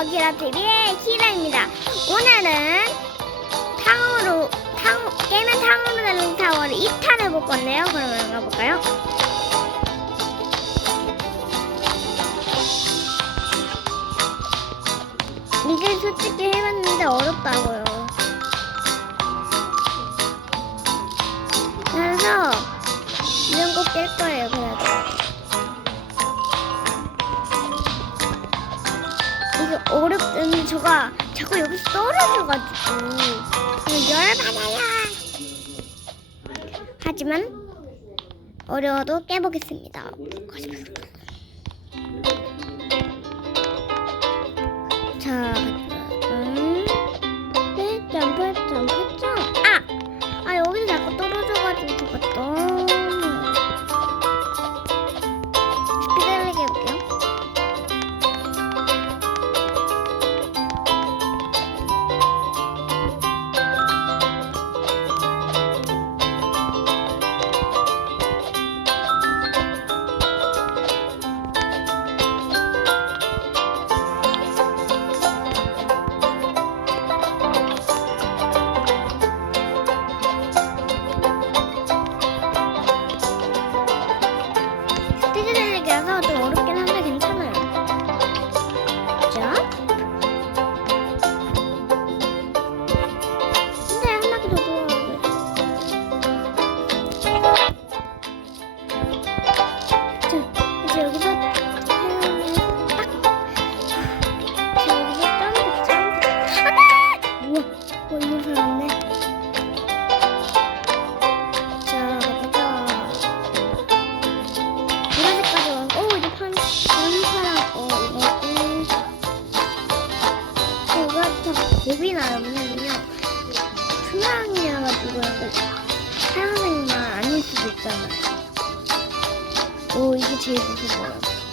어기라 TV의 키라입니다. 오늘은 탕으로 탕, 깨면 탕으로 되는 타워를 2탄을 볼 건데요. 그러면 가볼까요? 이게 솔직히 해봤는데 어렵다고요. 저가 자꾸 여기서 떨어져가지고 열받아요. 하지만 어려워도 깨보겠습니다. 이유가 뭐냐면요. 투명이어가지고 약간 하얀색만 아닐 수도 있잖아요. 오, 이게 제일 무서워요.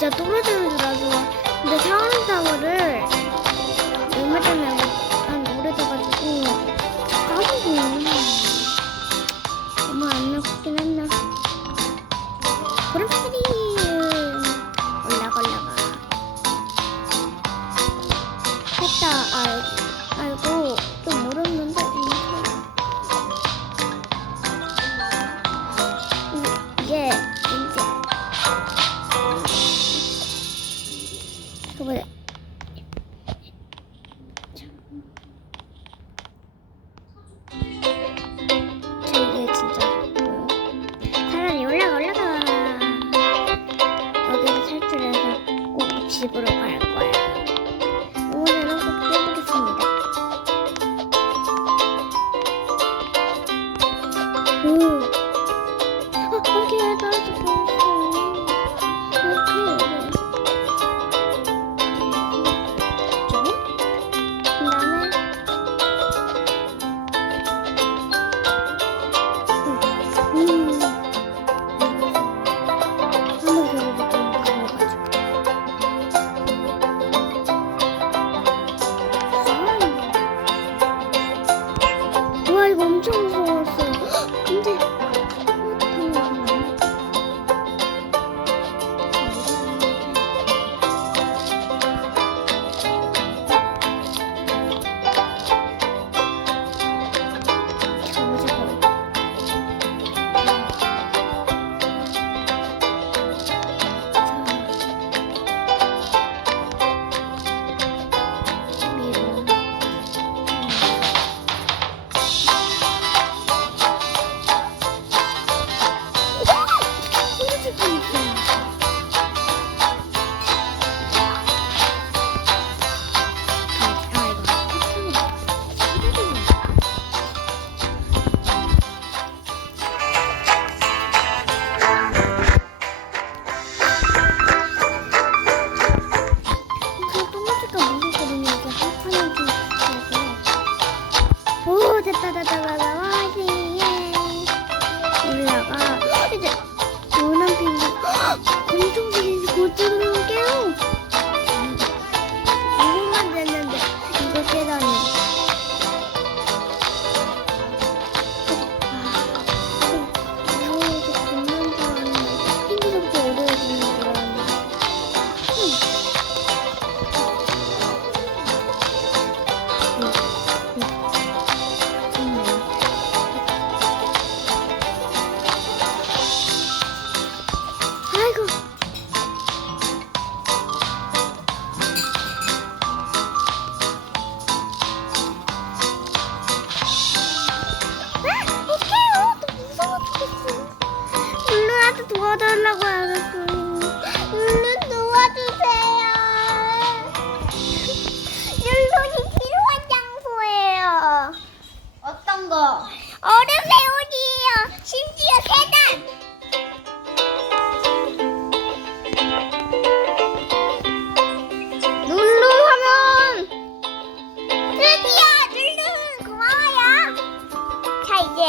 진짜 떨어지는 줄 알고. 근데 상황 吃不了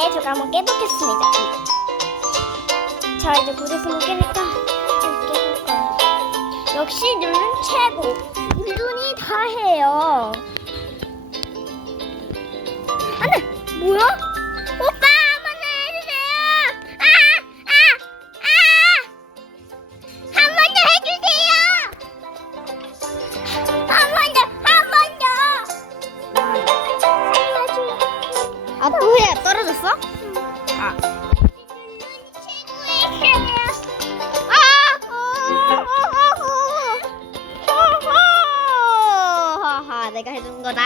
네, 제가 한번 깨보겠습니다. 자, 이제 고대수 한번 깨니까 이렇게 역시 눈은 최고. 눈이 다 해요. 안 아, 돼! 네. 뭐야? 내가 해준 거다.